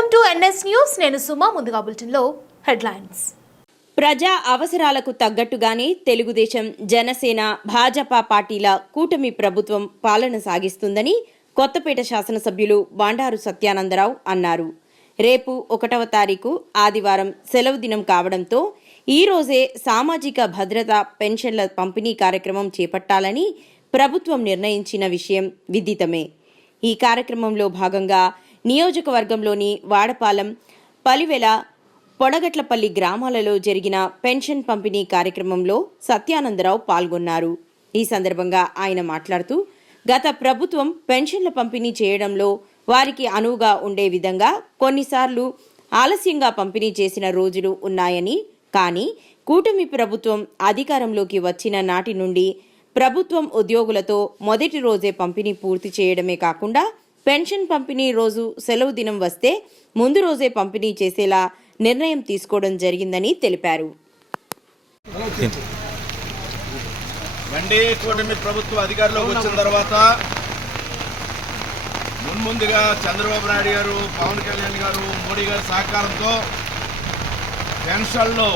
MS news. నేను సుమా ముందుగా బులెటిన్లో హెడ్లైన్స్. ప్రజా అవసరాలకు తగ్గట్టుగానే తెలుగుదేశం జనసేన భాజపా పార్టీల కూటమి ప్రభుత్వం పాలన సాగిస్తుందని కొత్తపేట శాసనసభ్యులు బాండారు సత్యానందరావు అన్నారు. రేపు ఒకటవ తారీఖు ఆదివారం సెలవు దినం కావడంతో ఈ రోజే సామాజిక భద్రత పెన్షన్ల పంపిణీ కార్యక్రమం చేపట్టాలని ప్రభుత్వం నిర్ణయించిన విషయం విదితమే. ఈ కార్యక్రమంలో భాగంగా నియోజకవర్గంలోని వాడపాలెం పలివెల పొడగట్లపల్లి గ్రామాలలో జరిగిన పెన్షన్ పంపిణీ కార్యక్రమంలో సత్యానందరావు పాల్గొన్నారు. ఈ సందర్భంగా ఆయన మాట్లాడుతూ గత ప్రభుత్వం పెన్షన్ల పంపిణీ చేయడంలో వారికి అనువుగా ఉండే విధంగా కొన్నిసార్లు ఆలస్యంగా పంపిణీ చేసిన రోజులు ఉన్నాయని కానీ కూటమి ప్రభుత్వం అధికారంలోకి వచ్చిన నాటి నుండి ప్రభుత్వం ఉద్యోగులతో మొదటి రోజే పంపిణీ పూర్తి చేయడమే కాకుండా పెన్షన్ పంపిణీ రోజు సెలవు దినం వస్తే ముందు రోజే పంపిణీ చేసేలా నిర్ణయం తీసుకోవడం జరిగిందని తెలిపారు. ఎన్డీఏ కూటమి ప్రభుత్వం అధికారంలోకి వచ్చిన తర్వాత మున్ముందుగా చంద్రబాబు నాయుడు గారు పవన్ కళ్యాణ్ గారు మోడీ గారి సహకారంతో పెన్షన్లు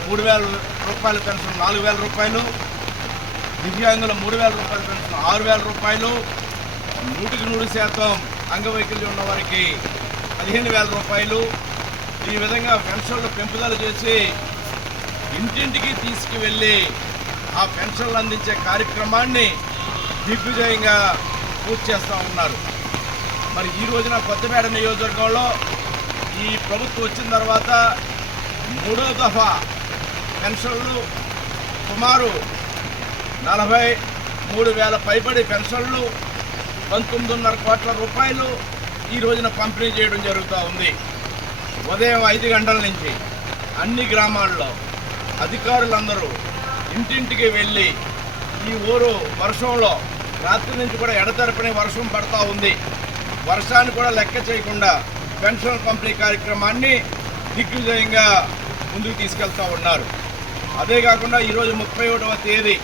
మూడు వేల రూపాయల పెన్షన్ నాలుగు వేల రూపాయలు దివ్యాంగుల మూడు వేల రూపాయల పెన్షన్ ఆరు వేల రూపాయలు నూటికి నూరు శాతం అంగవైకల్యం ఉన్న వారికి పదిహేను వేల రూపాయలు ఈ విధంగా పెన్షన్లు పెంపుదల చేసి ఇంటింటికి తీసుకువెళ్ళి ఆ పెన్షన్లు అందించే కార్యక్రమాన్ని దిగ్విజయంగా పూర్తి చేస్తూ ఉన్నారు. మరి ఈ రోజున కొత్తపేట నియోజకవర్గంలో ఈ ప్రభుత్వం వచ్చిన తర్వాత మూడో దఫా పెన్షన్లు సుమారు నలభై మూడు వేల పైబడి పెన్షన్లు పంతొమ్మిదిన్నర కోట్ల రూపాయలు ఈ రోజున పంపిణీ చేయడం జరుగుతూ ఉంది. ఉదయం ఐదు గంటల నుంచి అన్ని గ్రామాల్లో అధికారులందరూ ఇంటింటికి వెళ్ళి ఈ ఊరు వర్షంలో రాత్రి నుంచి కూడా ఎడతెరపని వర్షం పడతా ఉంది. వర్షాన్ని కూడా లెక్క చేయకుండా పెన్షన్ పంపిణీ కార్యక్రమాన్ని దిగ్విజయంగా ముందుకు తీసుకెళ్తూ ఉన్నారు. అదే కాకుండా ఈరోజు ముప్పై ఒకటవ తేదీ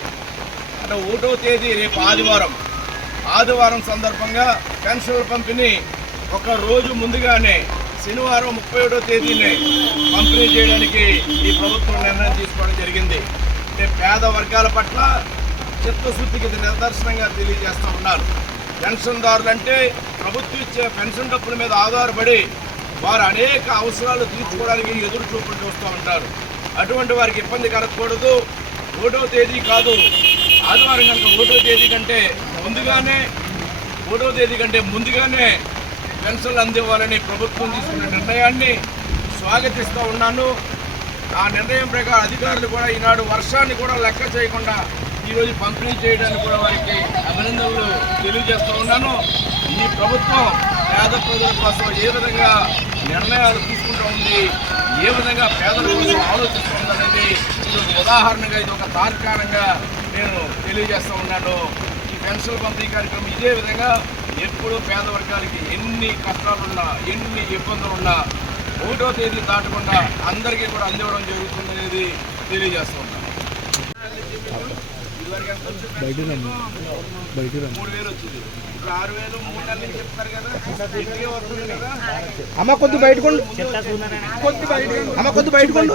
అంటే ఒకటవ తేదీ రేపు ఆదివారం ఆదివారం సందర్భంగా పెన్షన్ల పంపిణీ ఒక రోజు ముందుగానే శనివారం ముప్పై ఏడో తేదీనే పంపిణీ చేయడానికి ఈ ప్రభుత్వం నిర్ణయం తీసుకోవడం జరిగింది. అంటే పేద వర్గాల పట్ల చిత్తశుద్ధికి ఇది నిదర్శనంగా తెలియజేస్తూ ఉన్నారు. పెన్షన్దారులంటే ప్రభుత్వం ఇచ్చే పెన్షన్ డబ్బుల మీద ఆధారపడి వారు అనేక అవసరాలు తీర్చుకోవడానికి ఎదురు చూపులు చూస్తూ ఉంటారు. అటువంటి వారికి ఇబ్బంది కలగకూడదు. ఒకటో తేదీ కాదు. ఆదివారం కనుక ఒకటో తేదీ కంటే ముందుగానే మూడవ తేదీ కంటే ముందుగానే పెన్షన్లు అందివ్వాలని ప్రభుత్వం తీసుకున్న నిర్ణయాన్ని స్వాగతిస్తూ ఉన్నాను. ఆ నిర్ణయం ప్రకారం అధికారులు కూడా ఈనాడు వర్షాన్ని కూడా లెక్క చేయకుండా ఈరోజు పంపిణీ చేయడానికి కూడా వారికి అభినందనలు తెలియజేస్తూ ఉన్నాను. ఈ ప్రభుత్వం పేద ప్రజల కోసం ఏ విధంగా నిర్ణయాలు తీసుకుంటూ ఉంది ఏ విధంగా పేదల కోసం ఆలోచిస్తుంది అనేది ఇది ఉదాహరణగా ఇది ఒక తార్కాణంగా నేను తెలియజేస్తూ ఉన్నాను. పెన్షన్ పంపిణీ కార్యక్రమం ఇదే విధంగా ఎప్పుడు పేద వర్గాలకి ఎన్ని కష్టాలున్నా ఎన్ని ఇబ్బందులున్నా ఒకటో తేదీ దాటకుండా అందరికీ కూడా అందివ్వడం జరుగుతుంది అనేది తెలియజేస్తూ ఉన్నాను ఇదివరకు ఎంత వచ్చింది? మూడు వేలు వచ్చింది ఇప్పుడు ఆరు వేలు మూడు నెలల నుంచి చెప్తారు కదా ఇంటికే వస్తుంది కదా అమ్మ కొద్ది బయటకుండు కొద్ది బయట అమ్మ కొద్ది బయటకుండు